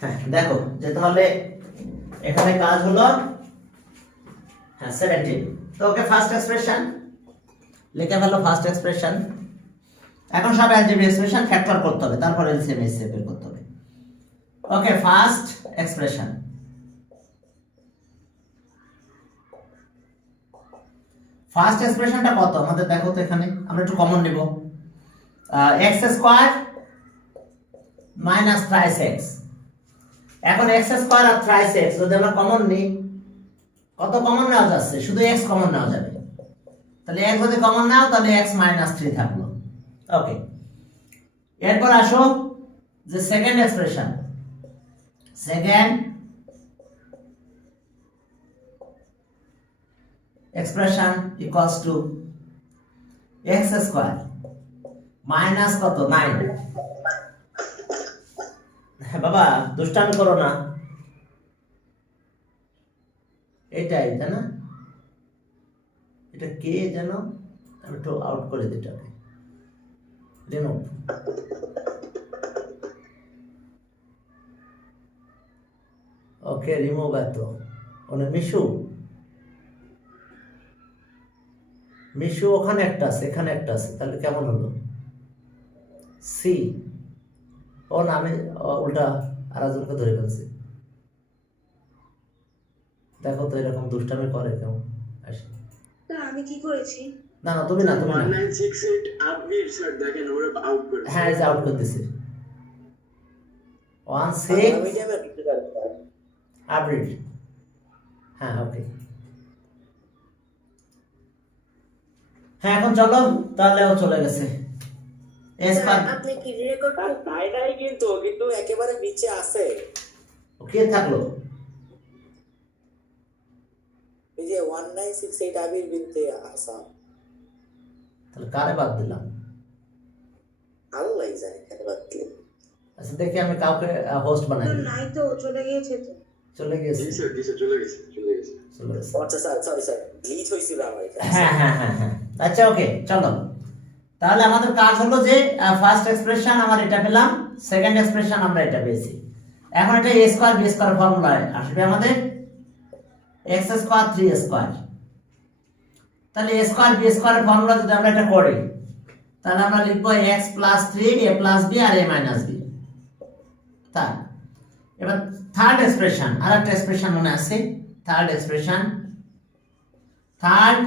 হ্যাঁ দেখো যে তাহলে এখানে কাজ হলো হ্যাঁ 17। তো ওকে ফার্স্ট এক্সপ্রেশন লিখে ফেলো, ফার্স্ট এক্সপ্রেশন। এখন সব অ্যালজেব্রা এক্সপ্রেশন ফ্যাক্টর করতে হবে, তারপর এলসিএম এইচসিএফ বের করতে হবে। ওকে ফার্স্ট এক্সপ্রেশন, ফার্স্ট এক্সপ্রেশনটা কত আমাদের দেখো তো, এখানে আমরা একটু কমন নিব, x square minus thrice x. এখন এক্স স্কয়ার আর থ্রাইস এক্স যদি আমরা কমন নিই, কত কমন নেওয়া যাচ্ছে? শুধু এক্স কমন নেওয়া যাবে। তাহলে এক্স যদি কমন নাও তাহলে এক্স মাইনাস 3 থাকলো। ওকে, এরপর আসো যে second expression, second expression equals to x square minus কত 9। হ্যাঁ বাবা দুষ্টামি করো না, এটাই তাই না? এটা কে যেন, আমি একটু আউট করে দিই, এটাকে রিমুভ। ওকে রিমুভ। এত মানে মিশু, মিশু ওখানে একটা আছে, এখানে একটা আছে, তাহলে কেমন হলো? সি। ও না, আমি উল্টা আরেকজনকে ধরে ফেলছি। দেখো তো এরকম দুষ্টামি করে কেউ? আসে আমি কি করেছি? না না তুমি না, তুমি না। 1968 আবনির স্যার দেখেন ওরা আউট করে। হ্যাঁ এই যে আউট করে দিছে 16 আপডেট। হ্যাঁ ওকে, হ্যাঁ এখন চলো, তাহলে ও চলে গেছে। আপনি কি রেকর্ড তাই নাই, কিন্তু কিন্তু একেবারে নিচে আছে। কে থাকলো? এই যে 1968 আবির বিনতে আসাম। তাহলে কারে বাদ দিলাম? আল্লাহই জানে কেন বাদ দিলেন। আচ্ছা দেখি আমি কাউকে হোস্ট বানাই দিই। নাই তো, চলে গিয়েছে তো। চলে গেছে, জি স্যার চলে গেছে। চলে গেছে। আচ্ছা স্যার, সরি স্যার, গ্লিচ হইছিল আমার এখানে। হ্যাঁ হ্যাঁ হ্যাঁ হ্যাঁ আচ্ছা ওকে চলো, তাহলে আমাদের কাজ হলো যে ফার্স্ট এক্সপ্রেশন আমার এটা পেলাম, সেকেন্ড এক্সপ্রেশন আমরা এটা পেয়েছি। এখন এটা a স্কয়ার b স্কয়ার ফর্মুলায় আসবে আমাদের x স্কয়ার 3 স্কয়ার। তাহলে a স্কয়ার b স্কয়ারের ফর্মুলা যদি আমরা এটা করি, তাহলে আমরা লিখব x plus 3 a plus b আর a মাইনাস b। তাই এবার থার্ড এক্সপ্রেশন, আরেকটা এক্সপ্রেশন মনে আছে, থার্ড এক্সপ্রেশন, থার্ড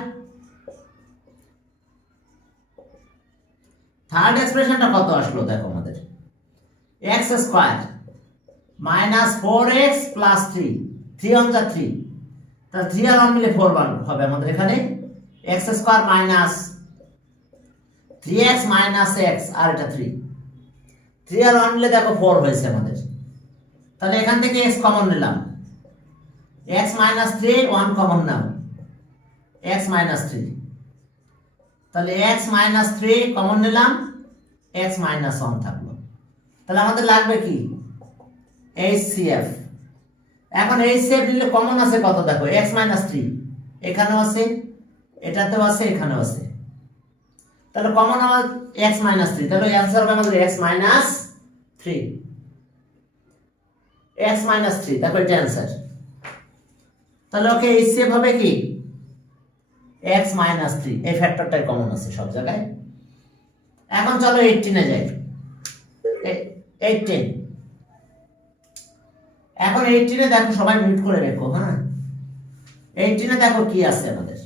এক্সপ্রেশনটা কত আসলো দেখো আমাদের, x square minus 4x plus 3, 3 on যা 3, তাহলে 3 আর 1 মিলে 4 হবে আমাদের এখানে, x square minus 3x minus x আর এটা 3, 3 আর 1 মিলে দেখো 4 হয়েছে আমাদের। তাহলে এখান থেকে x কমন নিলাম, x মাইনাস 3 1 কমন নাও, x মাইনাস 3, তাহলে x মাইনাস 3 কমন নিলাম, x মাইনাস 1 থাকলো। তাহলে আমাদের লাগবে কি HCF। এখন HCF নিলে কমন আছে কত দেখো, x মাইনাস 3 এখানেও আছে, এটাতেও আছে, এখানেও আছে, তাহলে কমন আমার x মাইনাস 3, তাহলে অ্যানসার হবে আমাদের x মাইনাস 3, x মাইনাস 3, দেখো এটা অ্যানসার। তাহলে ওকে HCF হবে কি x মাইনাস 3, এই ফ্যাক্টরটাই কমন আছে সব জায়গায়। এখন চলো 18 এ যাই, 18। এখন 18 এ দেখো, সবাই মিউট করে রেখো। হ্যাঁ 18 এ দেখো কি আছে আমাদের,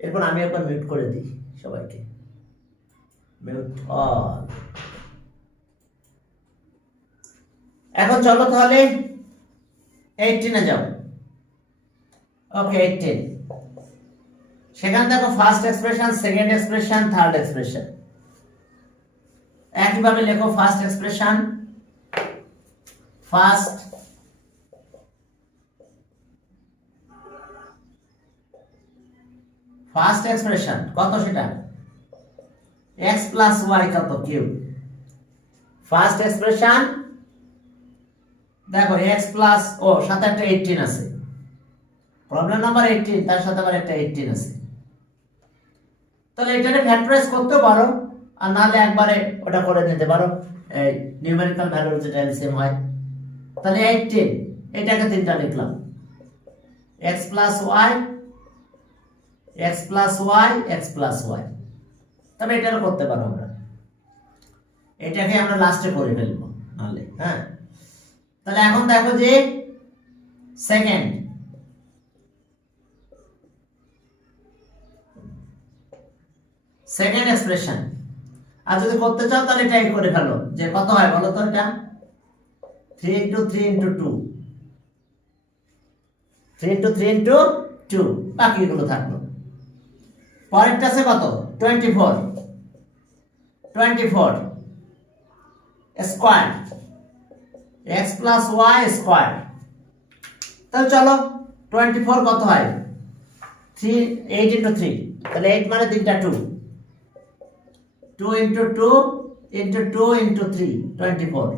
এরপর আমি একবার মিউট করে দিই সবাইকে, মিউট অল। এখন চলো তাহলে 18 এ যাও। ওকে 18, সেখানে দেখো first expression, second expression, third expression. একইভাবে লেখো ফার্স্ট এক্সপ্রেশন, ফার্স্ট এক্সপ্রেশন কত সেটা, x প্লাস y কত কিউব। ফার্স্ট এক্সপ্রেশন দেখো x প্লাস, ও সাথে একটা 18 আছে, প্রবলেম নাম্বার 18, তার সাথে আবার একটা 18 আছে। তাহলে এটাকে ফ্যাক্টরাইজ করতে পারো, আর নাহলে একবারে ওটা করে নিতে পারো। এই নিউমেরিক্যাল ভ্যালুর যেটা এলসিএম হয়। তাহলে 18 এটাকে তিনটা লিখলাম, x plus Y, x plus Y, x plus Y. তবে এটাও করতে পারবো আমরা, এটাকে আমরা লাস্টে করে ফেলবো নাহলে। হ্যাঁ, তাহলে এখন দেখো যে সেকেন্ড এক্সপ্রেশন, আর যদি করতে চাও তাহলে এটাই করে ফেলো, যে কত হয় বলো তো, এটা 3 ইন্টু 3 ইন্টু 2, 3 ইন্টু 3 ইন্টু 2, বাকিগুলো থাকলো। পরেরটা আছে কত, 24 square x plus Y square. তাহলে চলো 24 কত হয়, 8 ইন্টু 3, তাহলে 8 মানে তিনটা 2, 2 ইন্টু 2 ইন্টু 2 ইন্টু 3, 24।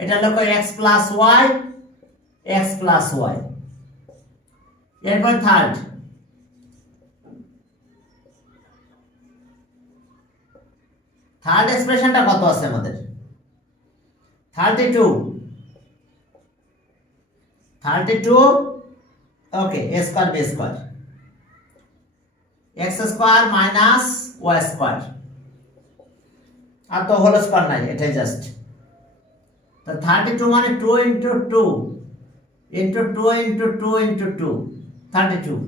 এটা হলো x plus Y, x plus y. এরপর থার্ড এক্সপ্রেশনটা কত আছে আমাদের, 32, okay, a square b square, x square minus y square, আর তো হোল স্কয়ার নাই, এটাই জাস্ট। তো 32 মানে 2 ইন্টু 2 ইন্টু 2 ইন্টু 2 ইন্টু 2, 32।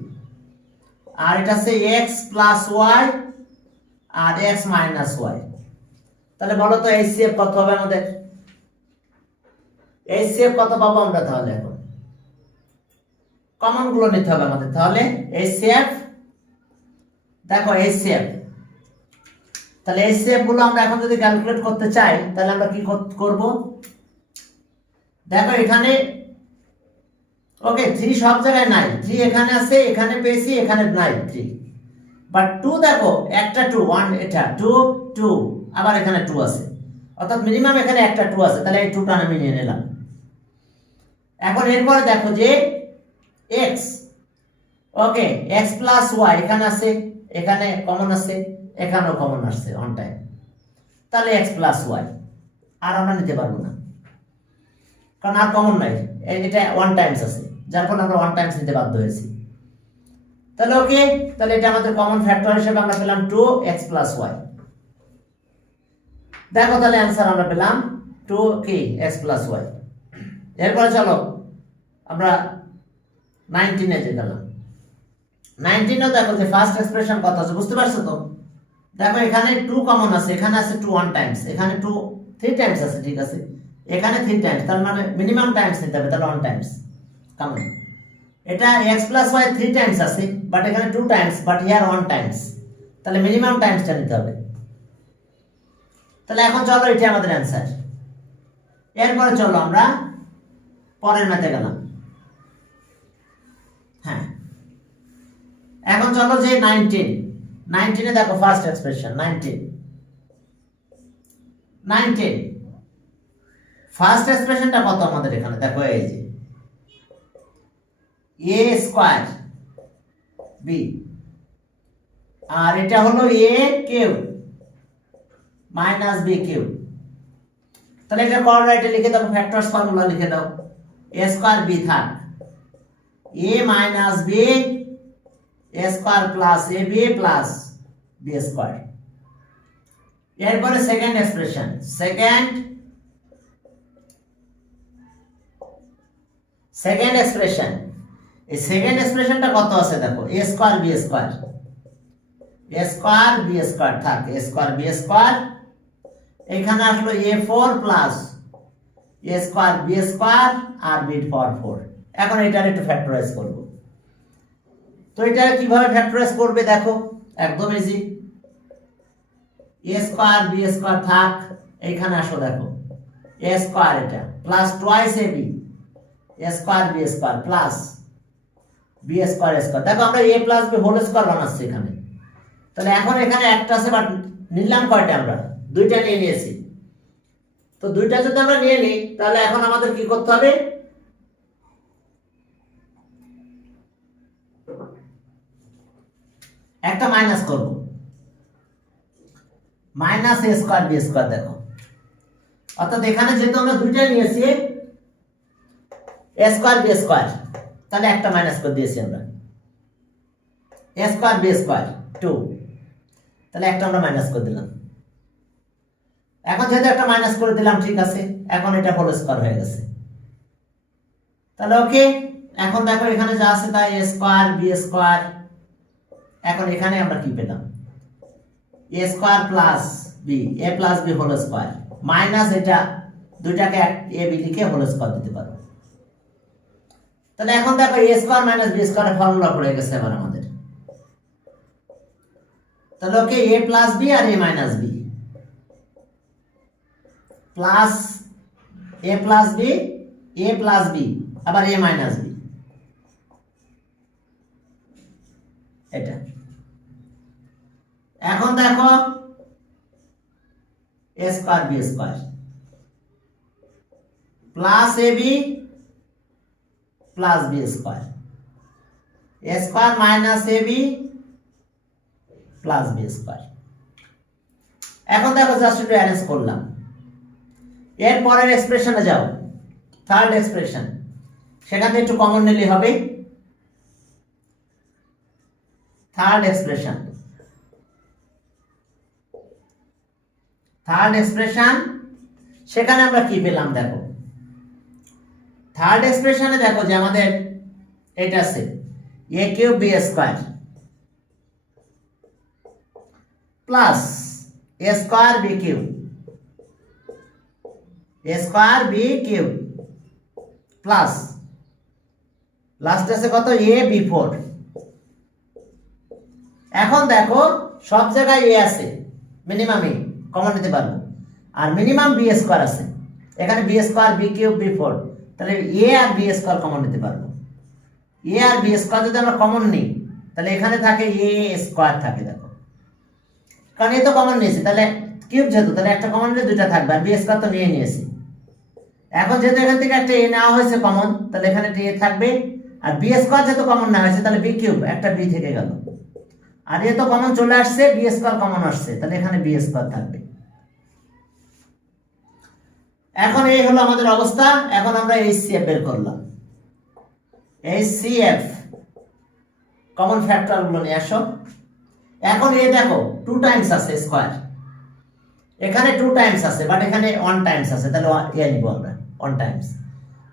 আর এটা আছে x প্লাস y আর x মাইনাস y। তাহলে বলো তো HCF কত হবে আমাদের, HCF কত পাবো আমরা? তাহলে এখন কমন গুলো নিতে হবে আমাদের। তাহলে HCF, দেখো HCF, তাহলে HCF গুলো আমরা এখন যদি ক্যালকুলেট করতে চাই তাহলে আমরা কি করব, দেখো এখানে ওকে 3 সব জায়গায় নাই, 3 এখানে আছে, এখানে পেয়েছি, এখানে নাই 3, বাট 2 দেখো একটা 2, 1 এটা 2 2, আবার এখানে 2 আছে, অর্থাৎ মিনিমাম এখানে একটা 2 আছে, তাহলে এই 2টা আমি নিয়ে নিলাম। এখন এরপরে দেখো যে x, ওকে, x প্লাস ওয়াই এখানে আছে, এখানে কমন আছে, এখানেও কমন আসছে অন টাইম, তাহলে x প্লাস ওয়াই আর আমরা নিতে পারবো না, কারণ আর কমন নাই, এটা 1 টাইমস আছে, যার ফলে আমরা 1 টাইমস নিতে বাধ্য হয়েছি। তাহলে ওকে, তাহলে এটা আমাদের কমন ফ্যাক্টর হিসেবে আমরা পেলাম 2x প্লাস ওয়াই। দেখো তাহলে অ্যান্সার আমরা পেলাম 2 কি x প্লাস ওয়াই। এরপরে চলো আমরা 19 এ যে গেলাম, 19 এ দেখো যে ফার্স্ট এক্সপ্রেশন কত আছে, বুঝতে পারছো তো? দেখো এখানে 2 কমন আছে, এখানে আছে 2 1 টাইমস, এখানে 2 3 টাইমস আছে, ঠিক আছে, এখানে 3 টাইমস, তার মানে মিনিমাম টাইমস নিতে হবে, তাহলে 1 টাইমস কমন। এটা x প্লাস y 3 টাইমস আছে, বাট এখানে 2 টাইমস, বাট হিয়ার 1 টাইমস, তাহলে মিনিমাম টাইমসটা নিতে হবে। তাহলে এখন চলো এটা আমাদের অ্যান্সার। এরপরে চলো আমরা পরের ম্যাথে গেলাম। হ্যাঁ, এখন চলো যে 19 এ দেখো ফার্স্ট এক্সপ্রেশন 19 ফার্স্ট এক্সপ্রেশনটা কত আমাদের এখানে, দেখো এই যে a স্কয়ার b, আর এটা হলো a cube minus b cube. তাহলে এটা কোঅর্ডিনেটে লিখে দাও, ফ্যাক্টরস ফর্মুলা লিখে দাও, a স্কয়ার b থাক, a minus b a square plus ab plus b square. এরপরে সেকেন্ড এক্সপ্রেশন, সেকেন্ড এক্সপ্রেশন, এই সেকেন্ড এক্সপ্রেশনটা কত আছে দেখো, a square b square, a square b square থাক, a স্কয়ার b স্কয়ার, এখানে আসলো a4 plus a square b square আর b পাওয়ার 4। এখন এটার একটু ফ্যাক্টরাইজ করব। তো এটা কিভাবে ফ্যাক্টরাইজ করবে দেখো, একদম easy, a square b square থাক, এখানে আসো দেখো a স্কয়ার এটা plus twice ab a square b square plus b square square. দেখো আমরা a plus b whole square বানাচ্ছি এখানে, তাহলে এখন এখানে একটা আছে, বাট নিলাম কয়টা, আমরা দুইটা নিয়ে নিয়েছি। তো দুইটা যদি আমরা নিয়ে নিই তাহলে এখন আমাদের কি করতে হবে, একটা মাইনাস করব, minus a square b square. দেখো অর্থাৎ এখানে যেহেতু আমরা দুইটা নিয়েছি এ স্কোয়ার বি স্কোয়ার, তাহলে একটা মাইনাস করে দিয়েছি আমরা, এ স্কোয়ার বি স্কোয়ার 2, তাহলে একটা আমরা মাইনাস করে দিলাম। এখন যেহেতু একটা মাইনাস করে দিলাম, ঠিক আছে, এখন এটা হোল স্কোয়ার হয়ে গেছে। তাহলে ওকে, এখন দেখো এখানে যা আছে তাই এ স্কোয়ার বি স্কোয়ার। এখন এখানে আমরা কি পেলাম, a square plus b, a plus b whole square minus এটা দুইটাকে এ বি লিখে হোল স্কোয়ার দিতে পারো। তাহলে এখন দেখো এ স্কোয়ার মাইনাস বি স্কোয়ারের ফর্মুলা পড়ে গেছে এবার আমাদের। তাহলে ওকে, এ প্লাস বি আর a minus b plus a plus b, a plus b আবার এ মাইনাস বি, এটা। এখন দেখো a square B square plus a b plus b square, A square minus A b plus b square. এখন দেখো just একটু arrange করলাম। এর পরের এক্সপ্রেশনে যাও, থার্ড এক্সপ্রেশন, সেখান থেকে একটু কমন নিলে হবে। থার্ড এক্সপ্রেশন, থার্ড এক্সপ্রেশন, সেখানে আমরা কি পেলাম দেখো। থার্ড এক্সপ্রেশনে দেখো যে আমাদের এটা আছে a cube B square plus a square B cube, a square B cube plus last আছে কত, এ বি 4। এখন দেখো সব জায়গায় এ আছে, মিনিমাম এ কমন নিতে পারবো, আর মিনিমাম বি স্কোয়ার আছে, এখানে B square B cube B 4, তাহলে এ আর বি স্কোয়ার কমন নিতে পারবো। এ আর বি স্কোয়ার যদি আমরা কমন নিই, তাহলে এখানে থাকে এ স্কোয়ার থাকে, দেখো, কারণ এ তো কমন নিয়েছি, তাহলে কিউব যেহেতু, তাহলে একটা কমন নিলে দুইটা থাকবে, আর বি স্কোয়ার তো নিয়ে নিয়েছি। এখন যেহেতু এখান থেকে একটা এ নেওয়া হয়েছে কমন, তাহলে এখানে একটা এ থাকবে, আর বি স্কোয়ার যেহেতু কমন নেওয়া হয়েছে, তাহলে বি কিউব একটা বি থেকে গেল, আর এ তো কমন চলে আসছে, বি স্কোয়ার কমন আসছে, তাহলে এখানে বি স্কোয়ার থাকবে। এখন এই হলো আমাদের অবস্থা। এখন আমরা এইচসিএফ বের করলাম। এইচসিএফ কমন ফ্যাক্টর গুলো নিয়ে আসো। এখন এ দেখো 2 টাইমস আছে স্কোয়ার, এখানে 2 টাইমস আছে, বাট এখানে 1 টাইমস আছে, তাহলে এ নিব আমরা 1 টাইমস।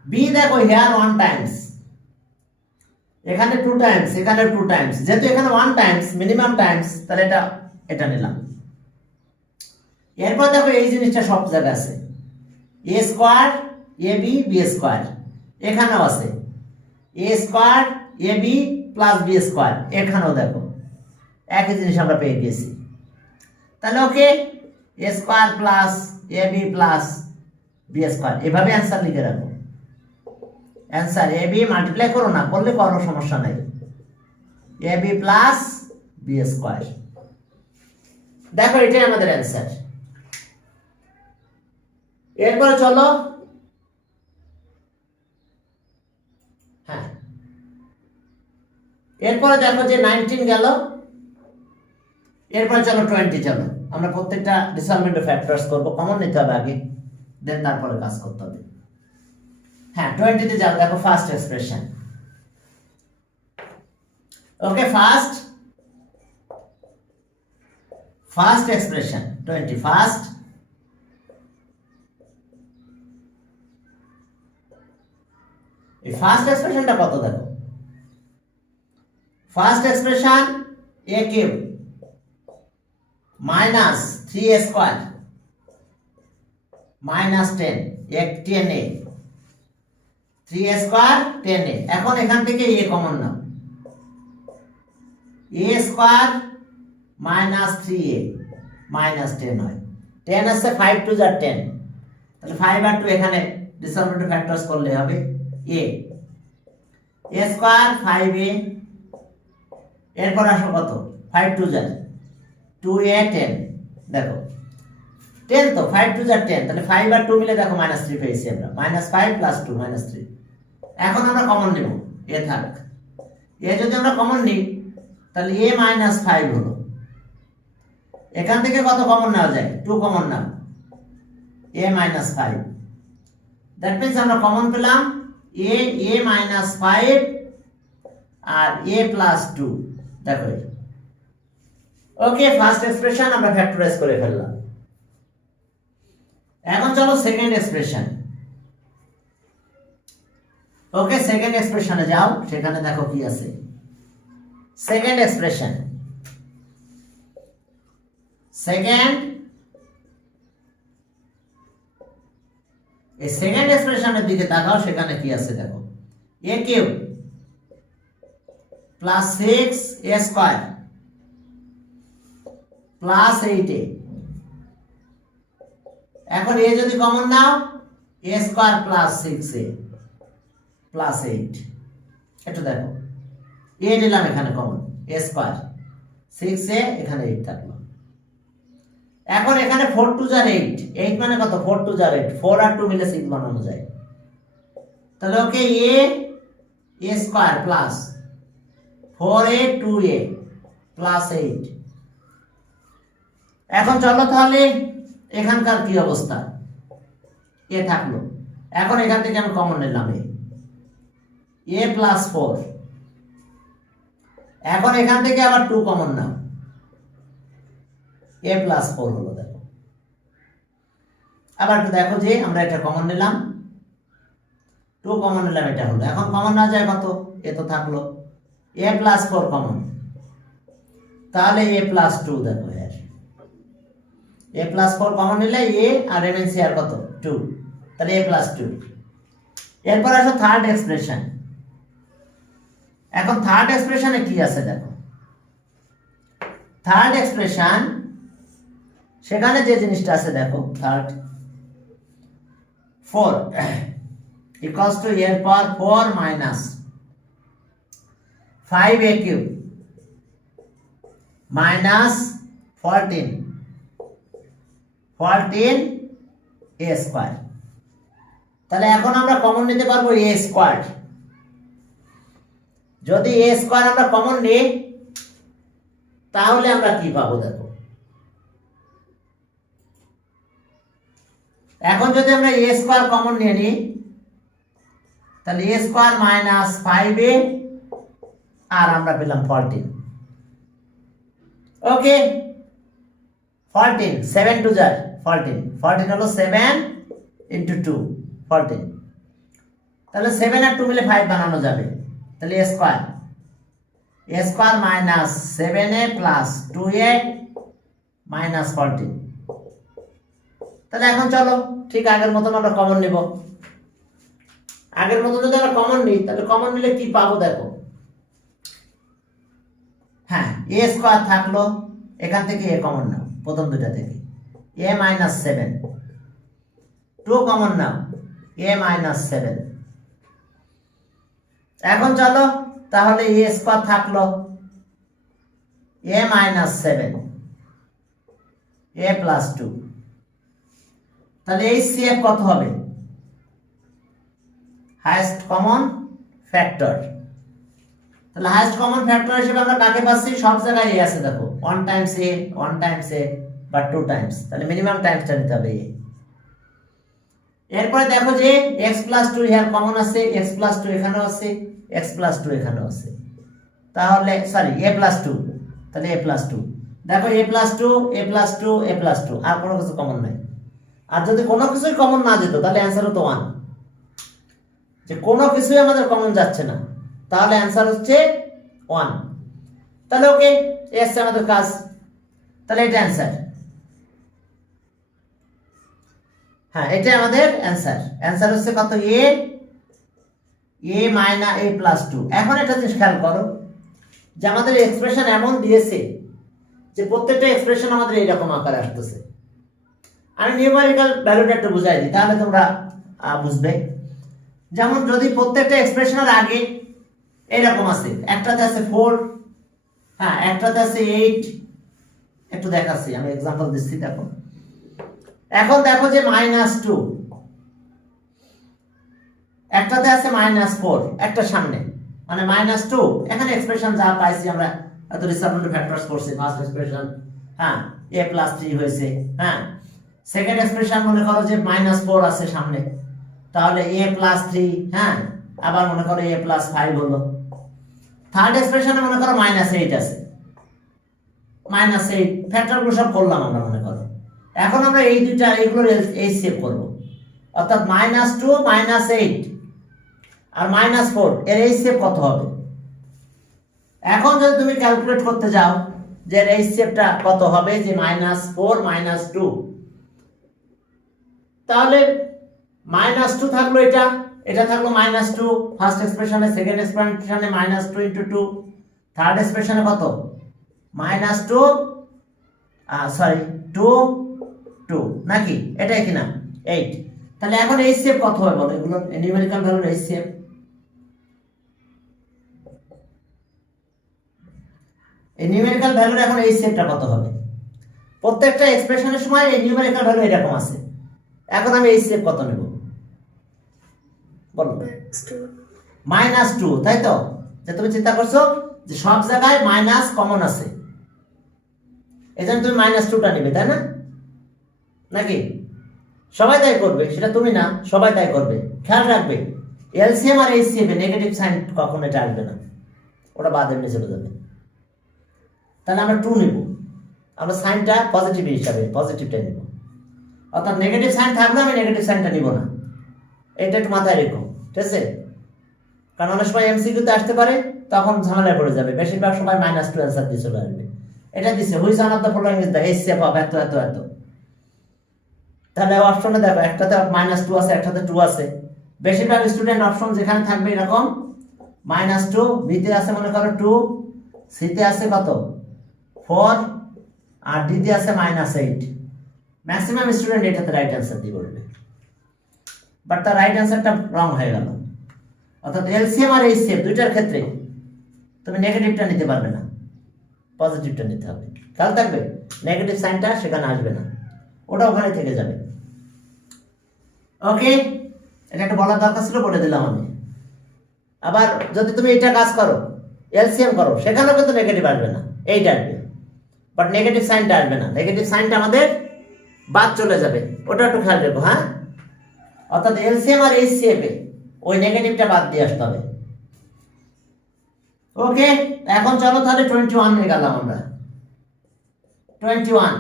বি দেখো হিয়ার 1 টাইমস, এখানে 2 টাইমস, এখানে 2 টাইমস, যেহেতু এখানে 1 টাইমস মিনিমাম টাইমস, তাহলে এটা নিলাম। এরপর দেখো এই জিনিসটা সব জায়গায় আছে, এ square A B b square, এখানেও আছে এ স্কোয়ার এ বি প্লাস বি স্কোয়ার, এখানেও দেখো একই জিনিস আমরা পেয়ে গেছি। তাহলে okay, A square plus a b plus b square, এভাবে অ্যান্সার লিখে রাখো। অ্যান্সার এ বি মাল্টিপ্লাই করো না, করলে কোনো সমস্যা নাই, এ বি প্লাস বি স্কোয়ার। দেখো এটাই আমাদের অ্যান্সার। এরপরে চলো, হ্যাঁ, এরপরে দেখো যে 19 গেল, এরপরে চলো 20, চলো আমরা প্রত্যেকটা ডিটারমিনেন্ট ফ্যাক্টরস করব, কমন নিতে হবে আগে, দেন তারপরে কাজ করতে হবে। হ্যাঁ, 20 তে যাও, দেখো first expression. Okay, first expression 20, first এই ফার্স্ট এক্সপ্রেশনটা কত দেখো, first expression a cube minus 3a square minus 10 10a, 3a square 10a। এখন এখান থেকে এ কমন নাও, a square minus 3a minus 10 হয়, 10 আসছে 5 2 যা 10, তাহলে 5 আর 2 এখানে ডিটারমিনেন্ট ফ্যাক্টরস করলে হবে a স্কোয়ার 5a, এরপর আসো কত 5 2 যা 2a 10, দেখো 10 তো 5 2 যা 10, তাহলে 5 আর 2 মিলে দেখো -3 পেয়েছি আমরা, -5 + 2 -3। এখন আমরা কমন নেব, এ থাক, এ যদি আমরা কমন নিই তাহলে a -5 হলো, এখান থেকে কত কমন নেওয়া যায়, 2 কমন নাও, a minus 5 দ্যাট মিন্স আমরা কমন পেলাম a minus 5 আর a plus 2 দেখো ওকে ফার্স্ট এক্সপ্রেশন আমরা ফ্যাক্টরাইজ করে ফেললাম এখন চলো সেকেন্ড এক্সপ্রেশন ওকে সেকেন্ড এক্সপ্রেশনে যাও সেখানে দেখো কি আছে সেকেন্ড এক্সপ্রেশন সেকেন্ড এই সেকেন্ড এক্সপ্রেশনের দিকে তাকাও সেখানে কি আছে দেখো a cube plus 6 a square plus 8a এখন a যদি কমন নাও a square plus 6a plus 8 একটু দেখো a নিলাম এখানে কমন a স্কয়ার 6a এখানে 8 থাকলো এখন এখানে 4 2 যার 8 8 মানে কত 4 2 যার 8 4 আর 2 মিলে 6 বানানো যায় তাহলে ওকে a square plus 4a 2a plus 8 এখন চলো তাহলে এখানকার কি অবস্থা a থাকলো এখন এখান থেকে আমি কমন নিলাম a প্লাস 4 এখন এখান থেকে আবার 2 কমন নাও a প্লাস 4 হলো দেখো আবার একটু দেখো যে আমরা এটা কমন নিলাম 2 কমন নিলাম এটা হলো এখন কমন না যায় কত এ তো থাকলো a প্লাস 4 কমন তাহলে a প্লাস 2 দেখো यार a প্লাস 4 কমন নিলে a আর রিমেইনস আর কত 2 তাহলে a প্লাস 2 এরপর আসো থার্ড এক্সপ্রেশন এখন থার্ড এক্সপ্রেশনে কি আছে দেখো থার্ড এক্সপ্রেশন সেখানে যে জিনিসটা আছে দেখো থার্ড 4 ইকুয়ালস টু এর পাওয়ার 4 minus 5a cube minus 14 a square তাহলে এখন আমরা কমন নিতে পারবো a স্কয়ার যদি a স্কয়ার আমরা কমন নিই তাহলে আমরা কি পাবো দেখো এখন যদি আমরা a স্কয়ার কমন নিয়ে নিই তাহলে a স্কয়ার মাইনাস 5a আর আমরা পেলাম 14 ওকে 14 7 টু যার 14 হলো 7 ইনটু 2 14 তাহলে 7 আর 2 মিলে 5 বানানো যাবে তাহলে a square minus 7a plus 2a minus 14 তাহলে এখন চলো ঠিক আগের মতন আমরা কমন নিব আগের মতন যদি আমরা কমন নিই তাহলে কমন নিলে কি পাবো দেখো হ্যাঁ a স্কয়ার থাকলো এখান থেকে a কমন নাও প্রথম দুটো থেকে a মাইনাস 7 2 কমন নাও a মাইনাস 7 এখন চলো তাহলে a স্কয়ার থাকলো a মাইনাস 7 a প্লাস 2 তাহলে এই CF কত হবে হাইয়েস্ট কমন ফ্যাক্টর তাহলে হাইয়েস্ট কমন ফ্যাক্টর হিসেবে আমরা কাকে পাচ্ছি সব জায়গায় a আছে দেখো 1 টাইমস a বা 2 টাইমস তাহলে মিনিমাম টাইমসটা নিতে হবে a এরপরে দেখো যে x প্লাস 2 এর কমন আছে x প্লাস 2 এখানেও আছে x প্লাস 2 এখানেও আছে তাহলে সরি a প্লাস 2 তাহলে a প্লাস 2 দেখো a plus 2 a plus 2 a plus 2 আর কোনো কিছু কমন নাই আর যদি কোনো কিছুই কমন না যেত তাহলে অ্যানসার হতো 1 যে কোনো কিছুই আমাদের কমন যাচ্ছে না তাহলে অ্যানসার হচ্ছে 1 তাহলে ওকে এই আছে আমাদের কাজ তাহলে এটা অ্যানসার হ্যাঁ এটা আমাদের অ্যানসার হচ্ছে কত a মাইনাস a প্লাস 2 এখন একটা জিনিস খেয়াল করো যে আমাদের এক্সপ্রেশন এমন দিয়েছে যে প্রত্যেকটা এক্সপ্রেশন আমাদের এইরকম আকারে আসতেছে আমি নিউমেরিক্যাল ভ্যালুটা একটু বুঝাই দিই তাহলে তোমরা বুঝবে যেমন যদি প্রত্যেকটা এক্সপ্রেশনের আগে এইরকম আছে একটাতে আছে 4 হ্যাঁ একটাতে আছে 8 একটু দেখাচ্ছি আমি एग्जांपल দিচ্ছি দেখো এখন দেখো যে -2 একটাতে আছে -4 একটা সামনে মানে -2 এখানে এক্সপ্রেশন যা পাইছি আমরা এত রিসার্ভেন্ট ফ্যাক্টরস করছি ফার্স্ট এক্সপ্রেশন হ্যাঁ a + 3 হয়েছে হ্যাঁ সেকেন্ড এক্সপ্রেশন মনে করো যে -4 আছে সামনে, তাহলে a প্লাস 3, হ্যাঁ, আবার মনে করো a প্লাস 5 হলো। থার্ড এক্সপ্রেশনে মনে করো -8 আছে, -8 ফ্যাক্টরগুলো সব করলাম আমরা মনে করো। এখন আমরা এই দুইটা এইগুলোর এইচসিএফ করব, অর্থাৎ -2 -8 আর -4 এর এইচসিএফ কত হবে। এখন যদি তুমি ক্যালকুলেট করতে যাও যে এর এইচসিএফটা কত হবে, যে -4 -2, তাহলে -2 থাকলো, এটা থাকলো -2 ফার্স্ট এক্সপ্রেশনে, সেকেন্ড এক্সপ্রেশনে -2 × 2, থার্ড এক্সপ্রেশনে কত -2 2 2 নাকি, এটাই কিনা 8। তাহলে এখন এইচসিএফ কত হবে বলো, এগুলো নিউমেরিক্যাল ভ্যালুর এইচসিএফ। এই নিউমেরিক্যাল ভ্যালুর এখন এইচসিএফটা কত হবে। প্রত্যেকটা এক্সপ্রেশনের সময় এই নিউমেরিক্যাল ভ্যালু এরকম আছে। এখন আমি এইচসিএফ কত নেব বলো। -2, তাই তো, যে তুমি চিন্তা করছো যে সব জায়গায় মাইনাস কমন আছে, এজন্য তুমি -2টা নেবে, তাই না, নাকি? সবাই তাই করবে, সেটা তুমি না, সবাই তাই করবে। খেয়াল রাখবে এলসিএম আর এইচসিএফ এ নেগেটিভ সাইন কখনো এটা আসবে না, ওটা বাদ এমনি চলে যাবে। তাহলে আমরা 2 নেব, আমরা সাইনটা পজিটিভ হিসাবে পজিটিভটা নেব, অর্থাৎ নেগেটিভ সাইন থাকলে আমি নেগেটিভ সাইনটা নিব না, এটা একটু মাথায় রেখো, ঠিক আছে? কারণ অনেক সময় এমসিকিউতে আসতে পারে, তখন ঝামেলায় পড়ে যাবে, বেশিরভাগ সময় -2 অ্যান্সার দিয়ে চলে আসবে। এটা দিছে which one of the following is the HCF of এত এত এত। তাহলে অপশনে দেখো, একটাতে -2 আছে, একটাতে 2 আছে। বেশিরভাগ স্টুডেন্ট অপশন যেখানে থাকবে এরকম -2, বিতে আছে মনে করো 2, সিতে আছে কত 4, আর ডিতে আছে -8। ম্যাক্সিমাম স্টুডেন্ট এটাতে রাইট অ্যান্সার দিয়ে বলবে, বাট তার রাইট অ্যান্সারটা রং হয়ে গেল। অর্থাৎ এলসিএম আর এইচসিএফ দুইটার ক্ষেত্রে তুমি নেগেটিভটা নিতে পারবে না, পজিটিভটা নিতে হবে। খেয়াল থাকবে নেগেটিভ সাইনটা সেখানে আসবে না, ওটা ওখানে থেকে যাবে। ওকে, এটা একটা বলার দরকার ছিল, বলে দিলাম আমি। আবার যদি তুমি এটা কাজ করো, এলসিএম করো, সেখানেও কিন্তু নেগেটিভ আসবে না, এইটা আসবে, বাট নেগেটিভ সাইনটা আসবে না। নেগেটিভ সাইনটা আমাদের বাদ চলে যাবে, ওটা একটু খেয়াল রেখো, হ্যাঁ। অর্থাৎ এলসিএম আর এইচসিএফ এ ওই নেগেটিভটা বাদ দিয়ে আসতে হবে। ওকে, এখন চলো তাহলে 21 হয়ে গেলাম আমরা। 21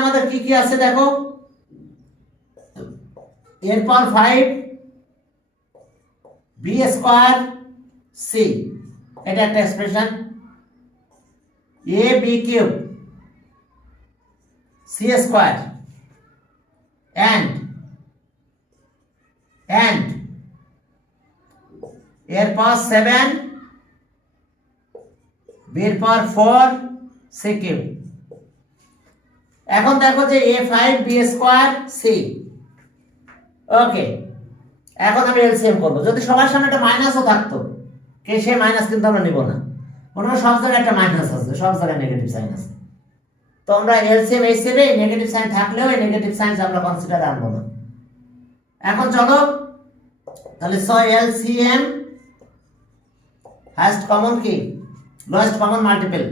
আমাদের কি কি আছে দেখো, এরপর 5 বি স্কয়ার সি, এটা একটা expression, A B cube C square and এরপর 7 বির পর 4 সি কিউব। এখন দেখো যে a5 b স্কয়ার c। ওকে, এখন আমি এলসিএম করব। যদি সবার সামনে একটা মাইনাসও থাকতো, কে সে মাইনাস কিন্তু আমরা নিব না, মনে হয় সব জায়গায় একটা মাইনাস আছে, সব জায়গায় নেগেটিভ সাইন আছে, তো আমরা এলসিএম এইচসিএম এ নেগেটিভ সাইন থাকলেও এই নেগেটিভ সাইন আমরা কনসিডার আনবো না। এখন চলো তাহলে এলসিএম হাইয়েস্ট কমন কি, লোয়েস্ট কমন মাল্টিপল।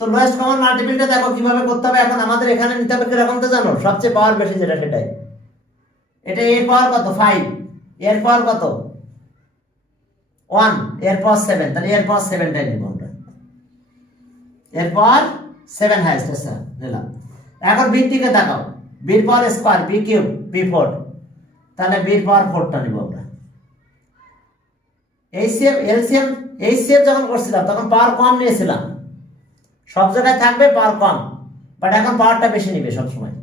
তো লোয়েস্ট কমন মাল্টিপলটা দেখো কিভাবে করতে হবে। এখন আমাদের এখানে নিতে হবে কিরকম তো জানো, সবচেয়ে পাওয়ার বেশি যেটা সেটাই। এটা এর পাওয়ার কত 5, এর পাওয়ার কত 1, এর পাওয়ার 7, তাহলে এর পাওয়ার 7টাই নিব আমরা, এর পাওয়ার 7 হাইয়েস্ট আছে নিলাম। এখন বি দিকে তাকাও, বির পাওয়ার স্কয়ার বি কিউব b4, তাহলে বির পাওয়ার 4টা নিব আমরা। এইচসিএফ যখন করছিলাম তখন পাওয়ার কম নিয়েছিলাম, সব জায়গায় থাকবে পাওয়ার কম, বাট এখন পাওয়ারটা বেশি নিবে সব সময়।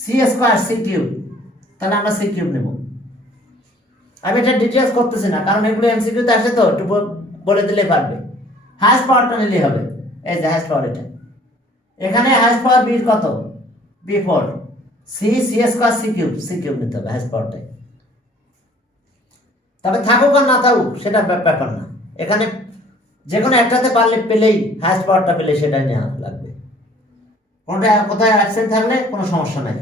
সি স্কয়ার সি কিউব, তাহলে আমরা সি কিউব নেব। আমি এটা ডিটেইলস করতেছি না, কারণ এগুলো এমসিকিউতে আসে, তো একটু বলে দিলেই পারবে। হাইয়েস্ট পাওয়ারটা নিলেই হবে, এই যে হাইয়েস্ট পাওয়ার এটা। এখানে হাইয়েস্ট পাওয়ার বির কত b4, C square c cube নিতে হবে হাইয়েস্ট পাওয়ারটাই। তবে থাকুক আর না থাকুক সেটা ব্যাপার না, এখানে যে কোনো একটাতে পারলে পেলেই হাইয়েস্ট পাওয়ারটা পেলে সেটাই নেওয়া লাগবে, কোনটা কোথায় অ্যাবসেন্ট থাকলে কোনো সমস্যা নাই।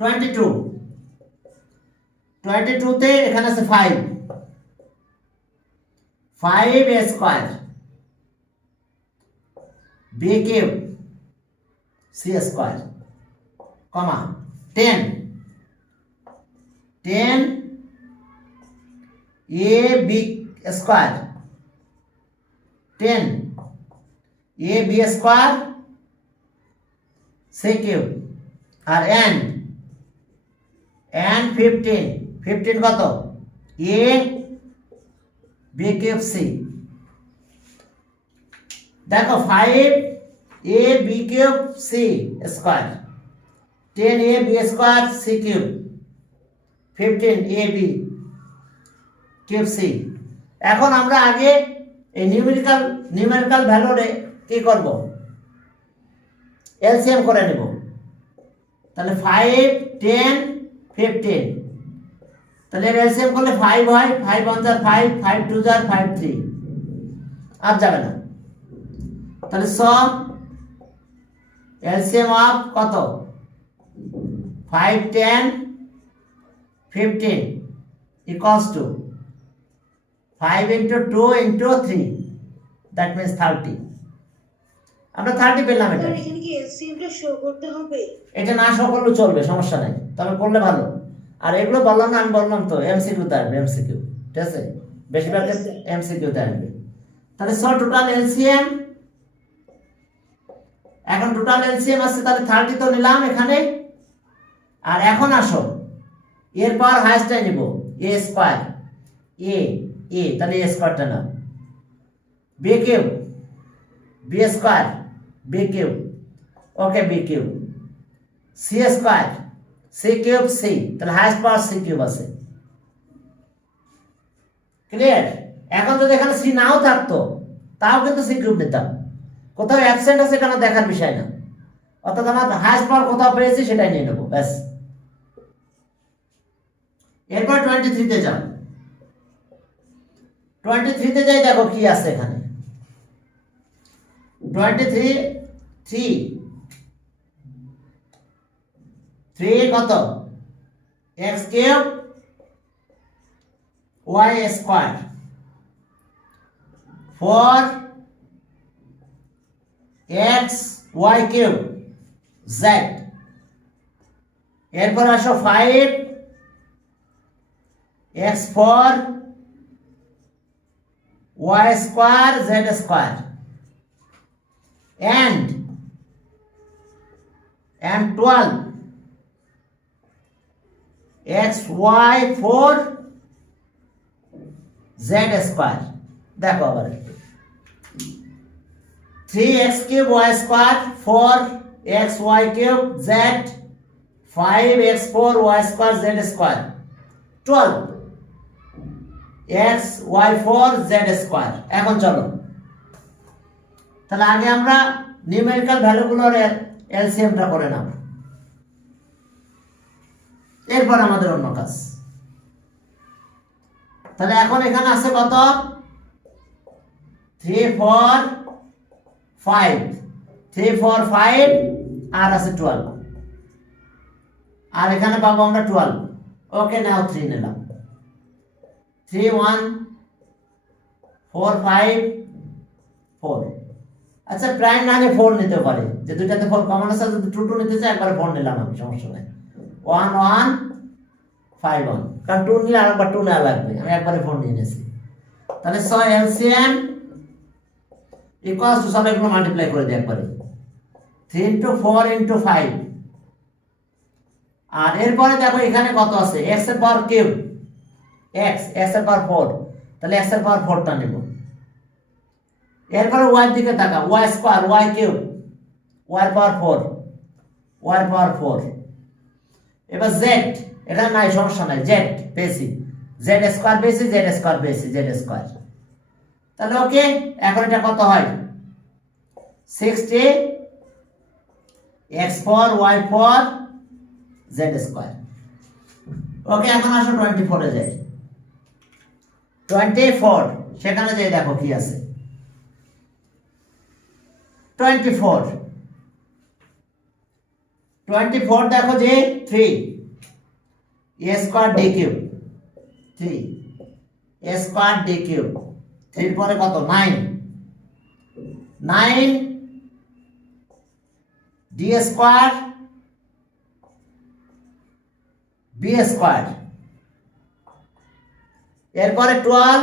22 তে এখানে আছে 5 a square b cube C square কমা 10 A B square 10 A B square C cube আর এন্ড 15 কত এ বি কিউব সি দেখো 5 A B cube C square 10 A B square C cube 15 A B cube C. এখন আমরা আগে এই numerical ভ্যালুরে কি করব এলসিএম করে নেব। তাহলে 5 10 15 তাহলে এলসিএম করলে 5 হয় 5 1 jar 5 5 2 jar 5 3 আর যাবে না। তাহলে সব এলসিএম অফ কত 5 10 15 equals to 5 into 2 into 3 that means 30 আমরা 30 পেলাম। এটা স্যার এখানে কি এলসিএমটা শো করতে হবে? এটা না শো করলেও চলবে, সমস্যা নাই, তবে করলে ভালো। আর এগুলো বললাম না, আমি বললাম তো এমসিকিউতে আসবে, এমসিকিউ ঠিক আছে, বেশিরভাগ এমসিকিউতে আসবে। তাহলে সব টোটাল এলসিএম, এখন টোটাল এলসিএম আছে তাহলে 30 তো নিলাম এখানে। আর এখন আসো এর পাওয়ার হাইয়েস্টটাই নিব এ স্কয়ার এ তাহলে এ স্কয়ারটা নাও b cube b square b cube okay b cube C square c cube c তাহলে হাইয়েস্ট পাওয়ার সি কিউব আছে। ক্লিয়ার? এখন যদি এখানে সি নাও থাকতো তাও কিন্তু সি কিউব নিতাম, কোথাও অ্যাবসেন্ট আছে কেন দেখার বিষয় না, অর্থাৎ আমার হাইয়েস্ট পাওয়ার কোথাও পেয়েছি সেটাই নিয়ে নেবো ব্যাস। এরপর 23 তে যাও, 23 তে যাই, দেখো কি আছে এখানে 3 কত x cube y square 4 x y cube z, এরপর আসো 5 x4 y square z square and 12 xy4 z square. দেখো আবার 3x cube y square 4xy cube z 5x4 y square z square 12 xy4 z square. এখন চলো তাহলে আগে আমরা numerical ভ্যালুগুলোর এলসিএমটা করে নাও, এরপর আমাদের অন্য কাজ। তাহলে এখন এখানে আছে কত 3 4 5 3 4 5 আর আছে 12, আর এখানে পাবো আমরা 12। ওকে নাও 3 নিলাম 3 1 4 5 4। আচ্ছা প্রাইম না নিয়ে 4 নিতে পারে, যে দুইটাতে 4 কমন আছে, যদি 2 2 নিতে চাই একবারে 4 নিলাম আমি, সমস্যা নাই। 1 1 5 1, কারণ 2 নিলে আরেকবার 2 নেওয়া লাগবে, আমি একবারে 4 নিয়ে নিয়েছি। তাহলে 6 এলসিএম ইকুয়ালস টু, সব এগুলো মাল্টিপ্লাই করে দিই একবারে 3 into 4 into 5। আর এরপরে দেখো এখানে কত আছে x এর পাওয়ার কিউব x এর পাওয়ার 4, তাহলে x এর পাওয়ার 4টা নেব। এরপরে y এর দিকে তাকা y square y cube y এর পাওয়ার 4 y এর পাওয়ার 4। এবার z এখানে নাই, সমস্যা নাই, z পেয়েছি, z স্কয়ার পেয়েছি, z স্কয়ার পেয়েছি, z স্কয়ার। তাহলে ওকে, এখন এটা কত হয় 60 x4 y4 z স্কয়ার। ওকে এখন আসো 24 এ যাই, 24 সেখানে যাই, দেখো কি আছে 24 দেখো যে 3 a square d cube 3 a square d cube 3 পরে কত 9 9 ডি স্কোয়ার বি স্কোয়ার, এরপরে 12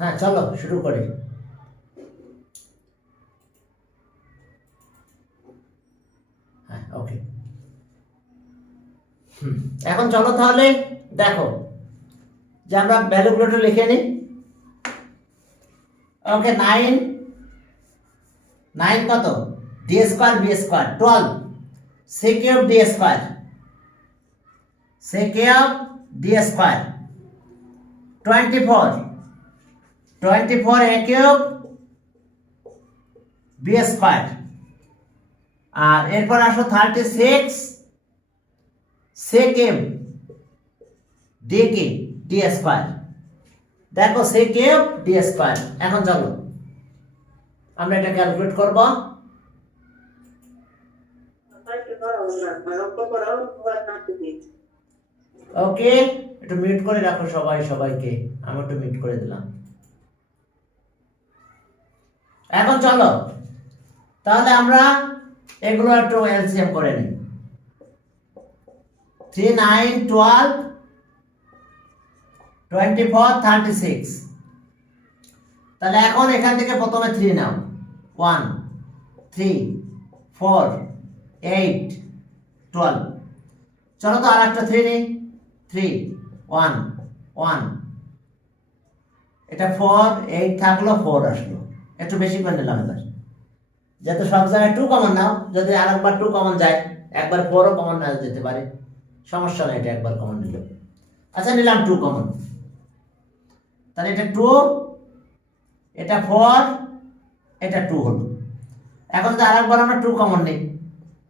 হ্যাঁ চলো শুরু করি। হ্যাঁ ওকে, এখন চলো তাহলে দেখো যে আমরা ভ্যালুগুলো একটু লিখে নিই। ওকে, 9 কত, D square B square 12 C cube D square, C cube D square 24 A cube B square, আর এরপর আসো 36 C cube D cube D square. দেখো সি কিউব ডি স্কোয়ার। এখন চলো আমরা এটা ক্যালকুলেট করব। ওকে, একটু মিউট করে রাখো সবাইকে, আমি একটু মিউট করে দিলাম। এখন চলো তাহলে আমরা এগুলো একটু এলসিএম করে নিই। 3 9 12 24 36। তাহলে এখন এখান থেকে প্রথমে 3 নাও, 1 3 4 8 12। চলো তো আর একটা 3 নিই, 3 1 1, এটা 4 8 থাকলো, 4 আসলো, একটু বেশি করে নিলাম এবার, যাতে সব জায়গায় 2 কমন নাও, যদি আরেকবার 2 কমন যায়, একবার 4ও কমন না যেতে পারে, সমস্যা নেই, এটা একবার কমন নিল। আচ্ছা নিলাম 2 কমন, তাহলে এটা 2, এটা 4, এটা 2 হলো। এখন যদি আরেকবার আমরা 2 কমন নিই,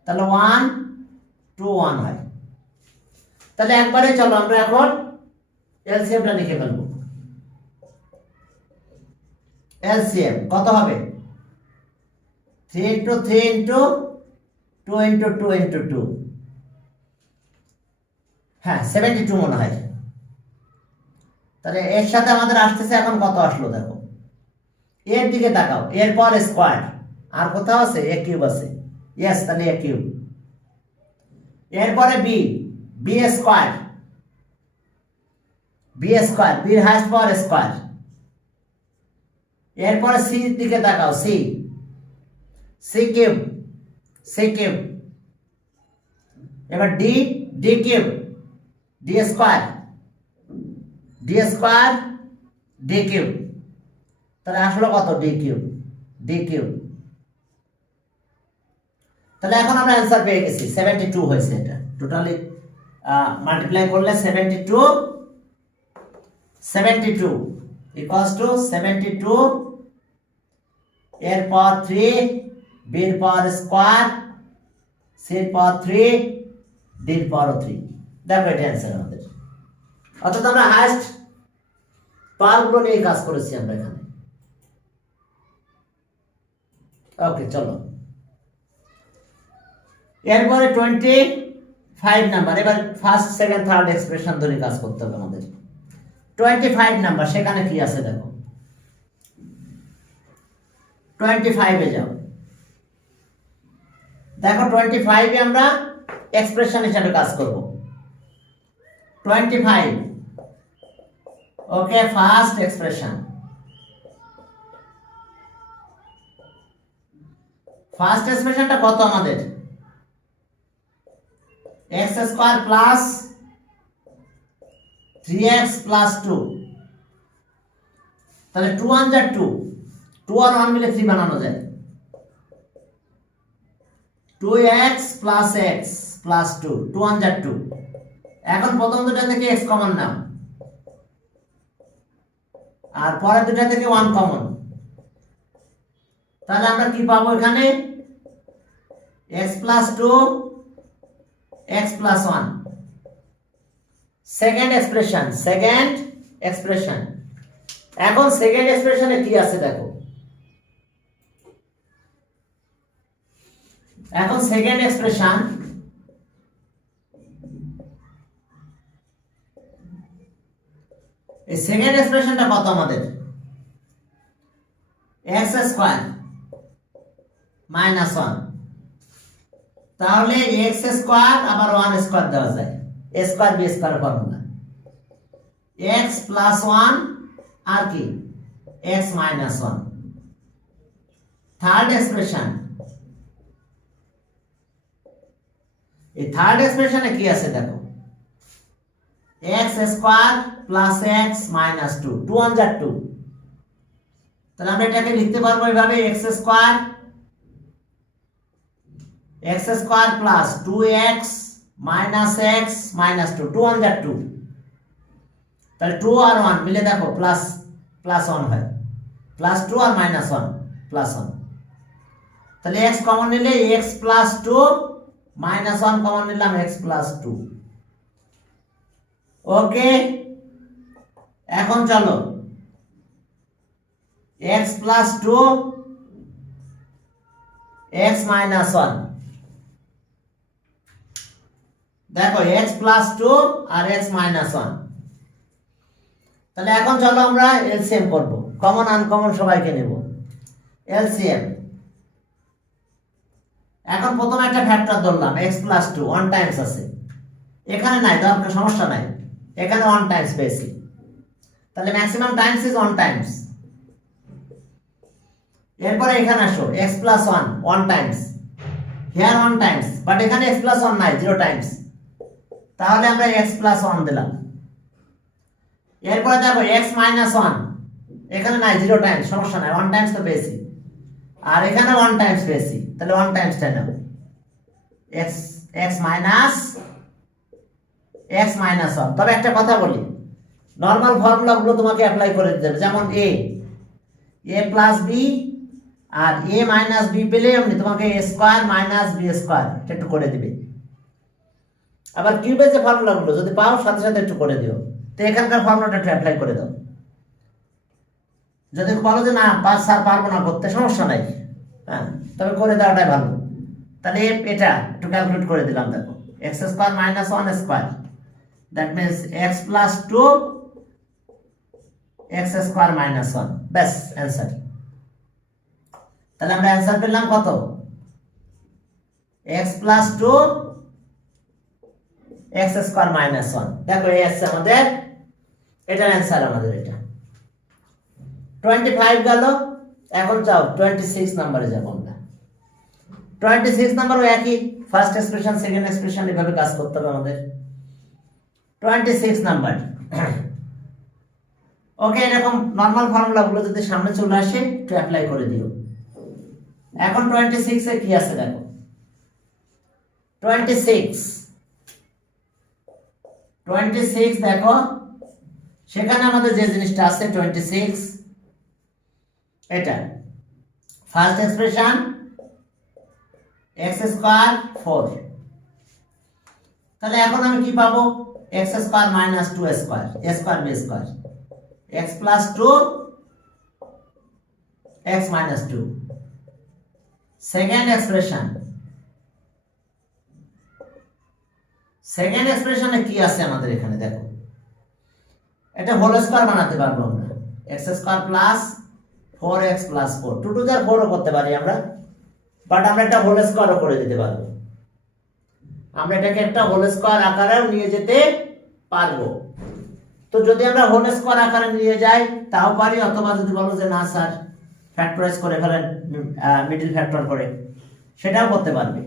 তাহলে 1 2 1 হয়। তাহলে একবারে চলো আমরা এখন এলসিএমটা লিখে ফেলবো। এলসিএম কত হবে, 3 into 3 into 2 into 2 into 2, হ্যাঁ 72 মনে হয়। তাহলে এর সাথে আমাদের আসতেছে এখন কত আসলো দেখো, এর দিকে তাকাও, এর পর স্কোয়ার, আর কোথাও আছে এ কিউব আছে, ইয়েস তাহলে এ কিউব। এরপরে b, b square, B square, বির হাইস্ট পাওয়ার স্কোয়ার। এরপরে সি দিকে তাকাও, c, c cube, c cube. এবার d, d cube, D square, d square, d cube. তাহলে আসলো কত, ডি কিউব, ডি কিউব। তাহলে এখন আমরা অ্যান্সার পেয়ে গেছি, 72 হয়েছে। এটা টোটালি মাল্টিপ্লাই করলে 72 ইকুয়ালস টু 72 এর পাওয়ার 3, বির পাওয়ার স্কোয়ার, সির পাওয়ার 3, ডির পাওয়ার 3। দেখো এটা অ্যান্সার আমাদের। অর্থাৎ আমরা হাইস্ট পাওয়ারগুলো নিয়ে কাজ করেছি আমরা এখানে। ওকে চলো এরপরে 25 নাম্বার, এবার ফার্স্ট সেকেন্ড থার্ড এক্সপ্রেশন ধরে কাজ করতে হবে আমাদের। 25 নাম্বার, সেখানে কি আছে দেখো, 25 এ যাও। দেখো 25 এ আমরা এক্সপ্রেশন হিসাবে কাজ করব। 25. Okay, first expression. ফার্স্ট এক্সপ্রেশনটা কত আমাদের? x square plus 3x plus 2, তাহলে 2 1 যা 2, 2 আর 1 মিলে 3 বানানো যায়। 2x প্লাস x প্লাস 2, 2 1 যা 2। এখন প্রথম দুটা থেকে x কমন নাও, আর পরের দুটা থেকে 1 কমন। তাহলে আমরা কি পাবো এখানে? x plus 2, x plus 1। Second expression. এখন সেকেন্ড এক্সপ্রেশনে কি আছে দেখো। এখন সেকেন্ড এক্সপ্রেশন, এই সেকেন্ড এক্সপ্রেশনটা কত আমাদের? x square minus 1। তাহলে x স্কয়ার আবার 1 স্কয়ার দেওয়া যায়, a square b square formula. x plus 1 আর কি x মাইনাস 1। থার্ড এক্সপ্রেশন, এই থার্ড এক্সপ্রেশনে কি আছে দেখো। x square plus x minus 2, 2 1 যা 2। তাহলে আমরা এটাকে লিখতে পারবো এইভাবে, x square plus 2x minus x minus 2, 2 1 যা 2। তাহলে 2 আর 1 মিলে দেখো প্লাস 1 হয়, প্লাস 2 আর মাইনাস 1 প্লাস 1। তাহলে x কমন নিলে x প্লাস 2, মাইনাস 1 কমন নিলাম x প্লাস 2। ওকে, এখন চলো x প্লাস 2, x মাইনাস 1। দেখো x প্লাস 2 আর x মাইনাস 1। তাহলে এখন চলো আমরা এলসিএম করব, কমন আনকমন সবাইকে নেব। এলসিএম, এখন প্রথমে একটা ফ্যাক্টর ধরলাম x প্লাস 2, 1 টাইমস আছে, এখানে নাই, দরকার সমস্যা নাই, এখানে 1 টাইমস পেয়েছি। তাহলে ম্যাক্সিমাম টাইমস ইজ 1 টাইমস। এরপরে এখানে আসো, x plus 1, 1 Times, here 1 Times, but এখানে x প্লাস 1 নাই, 0 টাইমস। তাহলে আমরা x প্লাস 1 দিলাম। এরপরে দেখো x মাইনাস 1, এখানে নাই, 0 টাইমস, সমস্যা নাই, 1 টাইমস তো পেয়েছি। আর এখানে 1 টাইমস পেয়েছি, তাহলে 1 টাইমসটা নাও, x মাইনাস 1। তবে একটা কথা বলি, নর্মাল ফর্মুলাগুলো তোমাকে অ্যাপ্লাই করে দিতে হবে। যেমন a প্লাস b আর a মাইনাস b পেলে এমনি তোমাকে a square minus b square এটা একটু করে দিবে। আবার কিউবের যে ফর্মুলাগুলো যদি পাও সাথে সাথে একটু করে দিও। তো এখানকার ফর্মুলাটা একটু অ্যাপ্লাই করে দাও। যদি বলো যে না স্যার পারবো না করতে, সমস্যা নাই, হ্যাঁ, তবে করে দেওয়াটাই ভালো। তাহলে এটা একটু ক্যালকুলেট করে দিলাম। দেখো x square minus 1 square, that means x plus 2 x square minus 1, ব্যাস অ্যান্সার। তাহলে আমরা অ্যান্সার পেলাম কত? x plus 2 x square minus 1। দেখো এই আছে আমাদের, এটার অ্যান্সার আমাদের এটা। 25 গেল। এখন যাও 26 নম্বরে যাব আমরা। 26 নম্বরও একই, ফার্স্ট এক্সপ্রেশন সেকেন্ড এক্সপ্রেশন এভাবে কাজ করতে হবে আমাদের। 26 নাম্বার, ওকে, এরকম নরমাল ফর্মুলাগুলো যদি সামনে চলে আসে একটু অ্যাপ্লাই করে দিও। এখন 26 এ কি আছে দেখো। 26 দেখো, সেখানে আমাদের যে জিনিসটা আছে 26, এটা ফার্স্ট এক্সপ্রেশন x স্কয়ার 4। তাহলে এখন আমি কি পাবো? x square minus 2 square, a square b square, x plus 2 x minus 2। Second এক্সপ্রেশনে কি আছে আমাদের এখানে দেখো, এটা হোল স্কয়ার বানাতে পারবো আমরা, x square plus 4x plus 4, 2 to 4 ও করতে পারি আমরা, বাট আমরা এটা হোল স্কয়ারও করে দিতে পারবো। আমরা এটাকে একটা হোল স্কয়ার আকারেও নিয়ে যেতে পারবো। তো যদি আমরা হোল স্কোয়ার আকারে নিয়ে যাই তাও পারি, অথবা যদি বলো যে না স্যার ফ্যাক্টরাইজ করে ফেলেন মিডল ফ্যাক্টর করে, সেটাও করতে পারবে।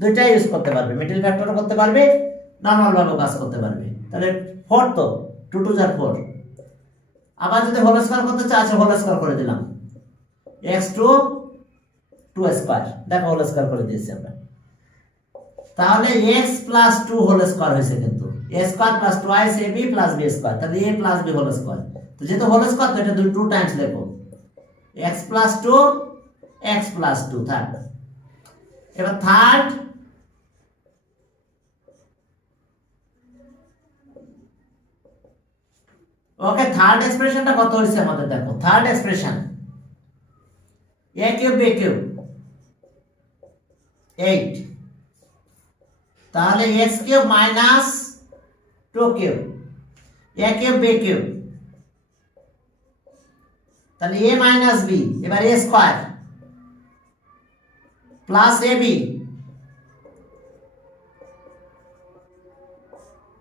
দুইটাই ইউজ করতে পারবে, মিডল ফ্যাক্টরও করতে পারবে, নর্মাল ভাবে কাজ করতে পারবে। তাহলে 4 তো 2 2 যার 4। আবার যদি হোল স্কোয়ার করতে চাই, আচ্ছা হোল স্কোয়ার করে দিলাম, x2 2 স্কোয়ার, দেখো হোল স্কোয়ার করে দিয়েছি আমরা। তাহলে x প্লাস 2 হোল স্কোয়ার হয়েছে, কিন্তু a square plus twice ab plus b square, তাহলে a plus b whole square. তো যেহেতু হোল স্কোয়ার তো এটা 2 টাইমস লেখো, x plus 2 x plus 2 third. এবার থার্ড ওকে, থার্ড এক্সপ্রেশনটা কত হয়েছে আমাদের দেখো। Third expression a cube b cube 8, তাহলে x cube minus 2 cube a cube b cube, তাহলে a মাইনাস b, এবার a স্কয়ার প্লাস ab,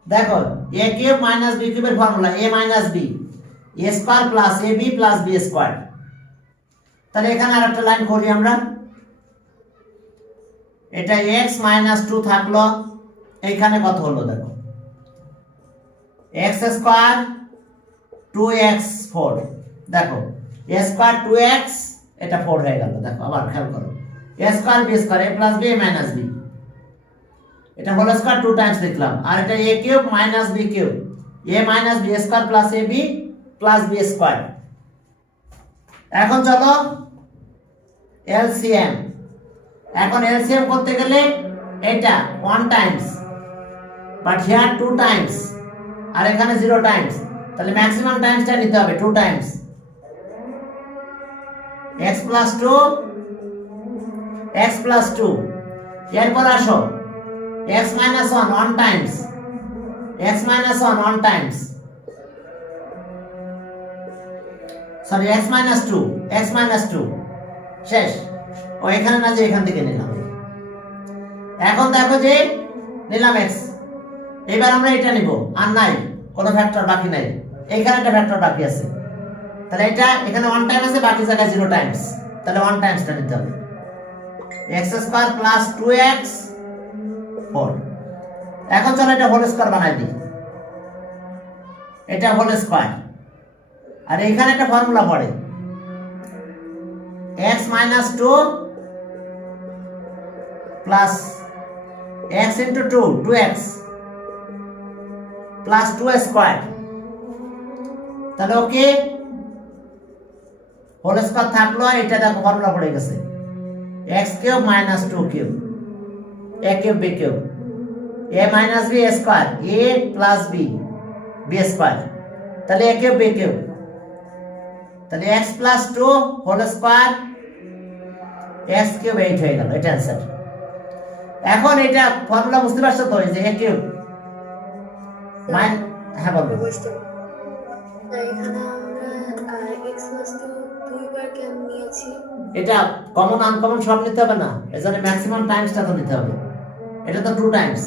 দেখো a কিউব মাইনাস b কিউবের formula a minus b, a square plus ab plus b square. তাহলে এখানে আরেকটা line করি আমরা, এটা x মাইনাস 2 থাকলো, এইখানে কত হলো দেখো, x স্কয়ার 2x 4, দেখো a স্কয়ার 2x, এটা 4 হয়ে গেল। দেখো আবার খেয়াল করো, a square b square a plus b minus b, এটা হোল স্কয়ার 2 টাইমস লিখলাম, আর এটা a cube minus b cube, a minus b square plus ab plus b square. এখন চলো এলসিএম, এখন এলসিএম করতে গেলে এটা 1 টাইমস, বাট হিয়ার 2 টাইমস, আর এখানে 0 টাইমস, তাহলে ম্যাক্সিমাম টাইমসটা নিতে হবে 2 Times, x plus 2 x plus 2। এরপর আসো x minus 1 1 Times, x minus 1 1 Times, sorry x minus 2 x minus 2 শেষ। ও এখানে না, যে এখান থেকে নিলাম। এখন দেখো যে নিলাম x, এবার আমরা এটা নিব, আর নাই কোনো ফ্যাক্টর বাকি নাই, এইখানে একটা ফ্যাক্টর বাকি আছে, তাহলে এটা এখানে 1 টাইম আছে, বাকি জায়গায় 0 টাইমস, তাহলে 1 টাইমসটা নিতে হবে, x স্কয়ার প্লাস 2x 4। এখন চলো এটা হোল স্কয়ার বানাই দিই, এটা হোল স্কয়ার, আর এইখানে একটা ফর্মুলা পড়ে x minus 2 plus x into 2 2x plus 2 square, তাহলে ওকে হোল স্কয়ার থাকলো, এটা দেখো ফর্মুলা পড়ে গেছে x cube minus 2 cube a cube b cube, a minus b square a plus b b square, তাহলে a কিউব b কিউব, তাহলে x plus 2 whole square x cube 8 হয়ে গেল, এটা आंसर। এখন এটা ফর্মুলা বুঝতে পারছো তো, এই যে a কিউব মান, হ্যাঁ বলো। এখানে আমরা x প্লাস 2 দুইবার কেন নিয়েছি? এটা কমন আনকমন সব নিতে হবে না, এজন্য ম্যাক্সিমাম টাইমসটা তো নিতে হবে, এটা তো 2 টাইমস,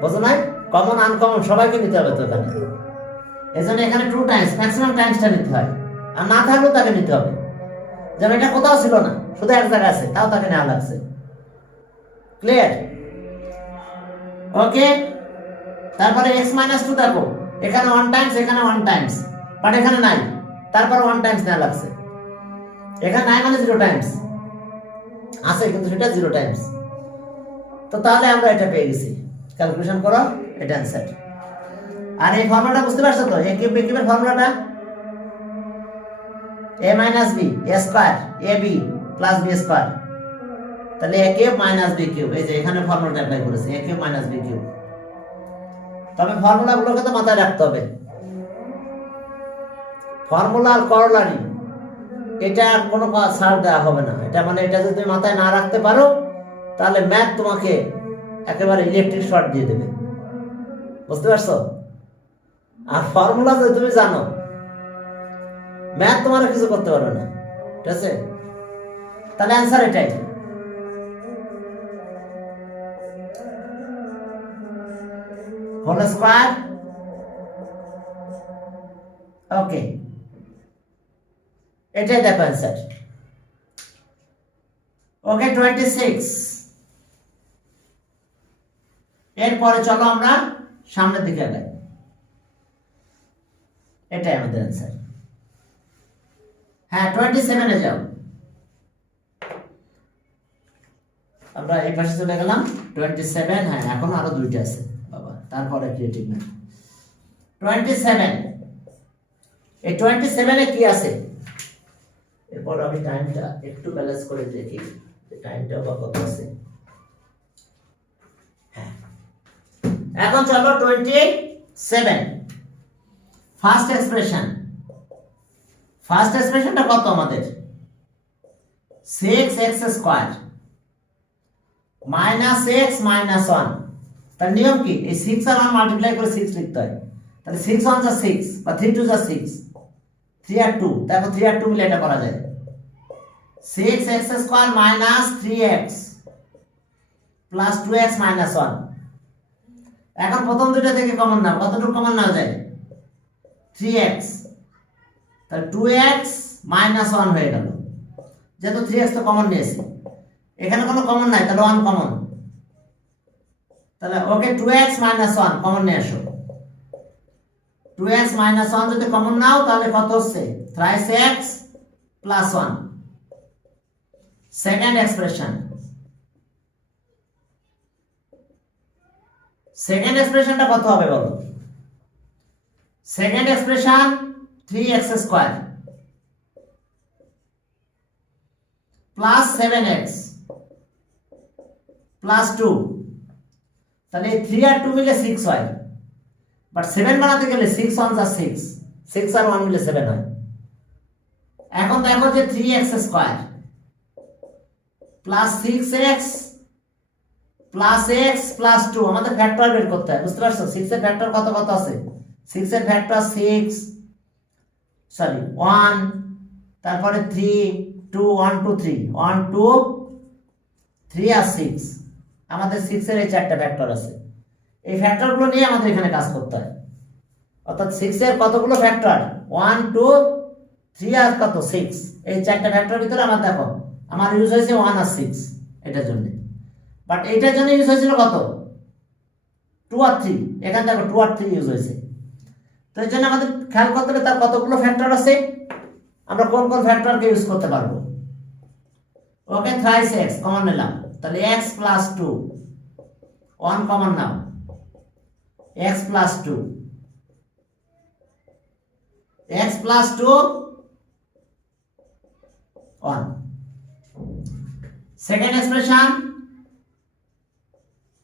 বুঝো না? কমন আনকমন সবাইকে নিতে হবে তো এখানে, এজন্য এখানে 2 টাইমস ম্যাক্সিমাম টাইমসটা নিতে হয়, আর না থাকলেও তাকে নিতে হবে। যেমন এটা কোথাও ছিল না, শুধু এক জায়গায় আছে, তাও তাকে নেওয়া লাগছে। ক্লিয়ার? ওকে, তারপরে x মাইনাস 2 দেখো, এখানে 1 টাইমস, এখানে 1 টাইমস, বাট এখানে নাই, তারপর 1 টাইমস নেওয়া লাগছে। এখানে নাই মানে 0 টাইমস আছে, কিন্তু সেটা 0 টাইমস। তো তাহলে আমরা এটা পেয়ে গেছি, ক্যালকুলেশন করো, এটা आंसर। আর এই ফর্মুলাটা বুঝতে পারছো তো, a কিউব b কিউবের ফর্মুলাটা a minus b a square ab plus b square, তাহলে a cube minus b cube, এই যে এখানে ফর্মুলাটা অ্যাপ্লাই করেছি, a cube minus b cube. তবে ফর্মুলাগুলোকে তো মাথায় রাখতে হবে, ফর্মুলা আর করলারি এটা কোনো ছাড় দেওয়া হবে না, এটা মানে এটা যদি তুমি মাথায় না রাখতে পারো তাহলে ম্যাথ তোমাকে একেবারে ইলেকট্রিক শর্ট দিয়ে দেবে, বুঝতে পারছো? আর ফর্মুলা যদি তুমি জানো, ম্যাথ তোমার কিছু করতে পারবে না, ঠিক আছে? তাহলে आंसर এটাই। Whole square. ওকে, এটাই দেখো অ্যান্সার। ওকে 26। এরপরে চলো আমরা সামনের দিকে আগাই। এটাই আমাদের অ্যান্সার। হ্যাঁ 27 এ যাও। আমরা এই পাশে চলে গেলাম 27। হ্যাঁ এখন আরো দুইটা আছে বাবা, তারপরে ক্রিয়েটিভ না। 27, এই 27 এ কি আছে? এরপর আমি টাইমটা একটু ব্যালেন্স করে দেখি যে টাইমটা কত আছে। হ্যাঁ এখন চলো 27 ফার্স্ট এক্সপ্রেশন। ফার্স্ট এক্সপ্রেশনটা কত আমাদের? 6x square minus x minus 1। তার নিয়ম কি? এই 6 আর 1 মাল্টিপ্লাই করে 6 লিখতে হয়। তাহলে 6 1 যা 6 বা 3 2 যা 6, 3 আর 2, তারপর 3 আর 2 মিলে এটা করা যায়। 6x square minus 3x plus 2x minus 1। এখন প্রথম দুটো থেকে কমন নাও, কতটুকু কমন নেওয়া যায়? 3x, তাহলে 2x মাইনাস 1 হয়ে গেল। যেহেতু 3x তো কমন নিয়েছি, এখানে কোনো কমন নাই, তাহলে 1 কমন। তাহলে ওকে 2x মাইনাস 1 কমন নিয়ে আসো। 2x মাইনাস 1 যদি কমন নাও তাহলে কত হচ্ছে? thrice x plus 1। Second expression. Second এক্সপ্রেশনটা কত হবে বলো? Second expression 3x square plus 7x plus 2। তাহলে 3 আর 2 মিলে 6 হয়, বাট 7 বানাতে গেলে 6 1 যা 6, 6 আর 1 মিলে 7 হয়। এখন দেখো যে 3x square plus 6x plus x plus 2 আমাদের ফ্যাক্টর বের করতে হয়, বুঝতে পারছো? 6 এর ফ্যাক্টর কত কত আছে? 6 এর ফ্যাক্টর 1, তারপরে 3 2 1 2 3 1 2 3 আর 6। আমাদের 6 এর এই চারটা ফ্যাক্টর আছে। এই ফ্যাক্টরগুলো নিয়ে আমাদের এখানে কাজ করতে হয়। অর্থাৎ 6 এর কতগুলো ফ্যাক্টর? 1 2 3 আর কত 6। এই চারটা ফ্যাক্টর ভিতরে আমার দেখো আমার ইউজ হয়েছে 1 আর 6 এটার জন্য। বাট এটার জন্য ইউজ হয়েছিল কত? 2 আর 3। এখানে দেখো 2 আর 3 ইউজ হয়েছে। তো এই জন্য আমাদের খেয়াল করতে হবে তার কতগুলো ফ্যাক্টর আছে, আমরা কোন কোন ফ্যাক্টরকে ইউজ করতে পারবো। ওকে thrice x কমন নিলাম, তাহলে x প্লাস 2 1 কমন নাও, x plus 2 x plus 2 1। Second expression,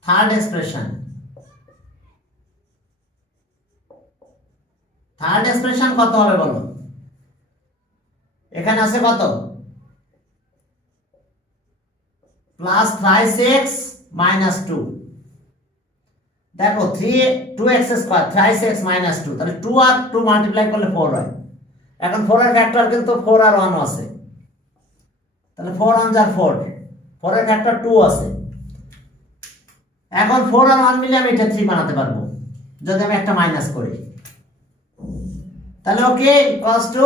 third expression. Third expression কত হবে বলো? এখানে আছে কত? Plus thrice x minus 2। দেখো 2x square thrice x minus 2, তাহলে 2 আর 2 মাল্টিপ্লাই করলে 4 হয়। এখন 4 এর ফ্যাক্টর কিন্তু 4 আর 1 আছে, তাহলে 4 1 যা 4, 4 এর ফ্যাক্টর 2 আছে। এখন 4 আর 1 মিলে আমি এটা 3 বানাতে পারবো যদি আমি একটা মাইনাস করি। তাহলে ওকে equals to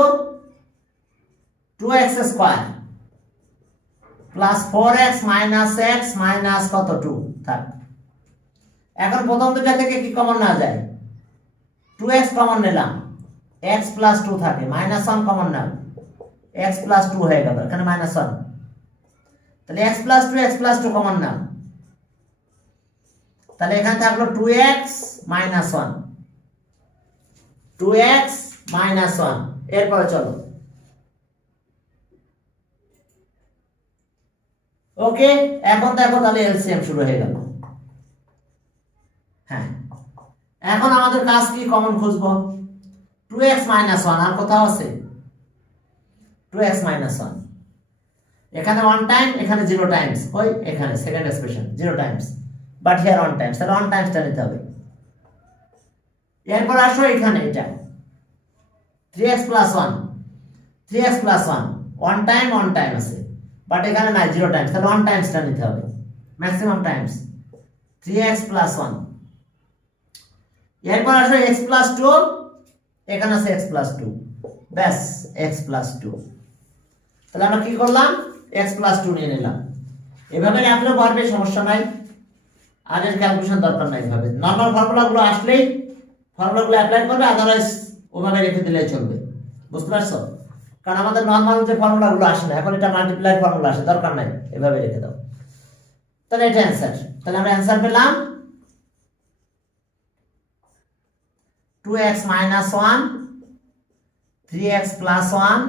2x square plus 4x minus x minus কত 2 থাক। এখন প্রথম দুটা থেকে কি কমন নেওয়া যায়? 2x কমন নিলাম, x প্লাস 2 থাকে, মাইনাস 1 কমন নাও, x প্লাস 2 হয়ে গেল, এখানে মাইনাস 1। তাহলে x প্লাস 2 কমন নাও, তাহলে এখানে থাকলো 2x মাইনাস 1, 2x মাইনাস 1। এরপরে চলো ওকে, এখন দেখো তাহলে এলসিএম শুরু হয়ে গেল। হ্যাঁ এখন আমাদের কাজ কি? কমন খুঁজবো। 2x মাইনাস 1 আর কোথাও আছে? 2x মাইনাস 1 এখানে 1 টাইম, এখানে 0 টাইমস, ওই এখানে second expression 0 Times, but here 1 Times, তাহলে 1 টাইমসটা নিতে হবে। এরপর আসো এখানে এটা 3x plus 1, 3x plus 1 1 time 1 time আছে, বাট এখানে নাই 0 টাইমস, তাহলে 1 টাইমসটা নিতে হবে ম্যাক্সিমাম টাইমস। 3x প্লাস 1 এরপর আসো এক্স প্লাস টু, এখানে আছে এক্স প্লাস টু, ব্যাস এক্স প্লাস টু। তাহলে আমরা কি করলাম, এক্স প্লাস টু নিয়ে নিলাম। এভাবে রাখলেও পারবে, সমস্যা নাই, আর এর ক্যালকুলেশন দরকার নাই। এভাবে নর্মাল ফর্মুলাগুলো আসলেই ফর্মুলাগুলো অ্যাপ্লাই করবে, আদারওয়াইজ ওভাবে রেখে দিলেই চলবে। বুঝতে পারছো? কারণ আমাদের নর্মাল যে ফর্মুলাগুলো আসে না, এখন এটা মাল্টিপ্লাই ফর্মুলা আসে, দরকার নাই, এভাবে রেখে দাও। তাহলে এটা অ্যান্সার। তাহলে আমরা অ্যান্সার পেলাম 2x minus 1 3x plus 1,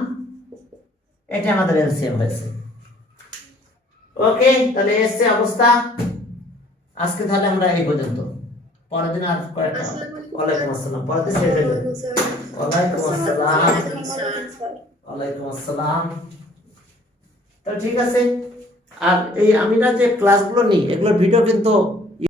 এটা আমাদের এলসিএম হয়েছে। ওকে, তাহলে এসছে অবস্থা। আজকে তাহলে আমরা এই পর্যন্ত, পরের দিন আর কয়েকটা। ওয়ালাইকুম আসসালাম, পরের দিন শেষ হয়ে যাবে। ওয়ালাইকুম আসসালাম, ওয়ালাইকুম আসসালাম। তো ঠিক আছে। আর এই আমি না যে ক্লাসগুলো নিই, এগুলোর ভিডিও কিন্তু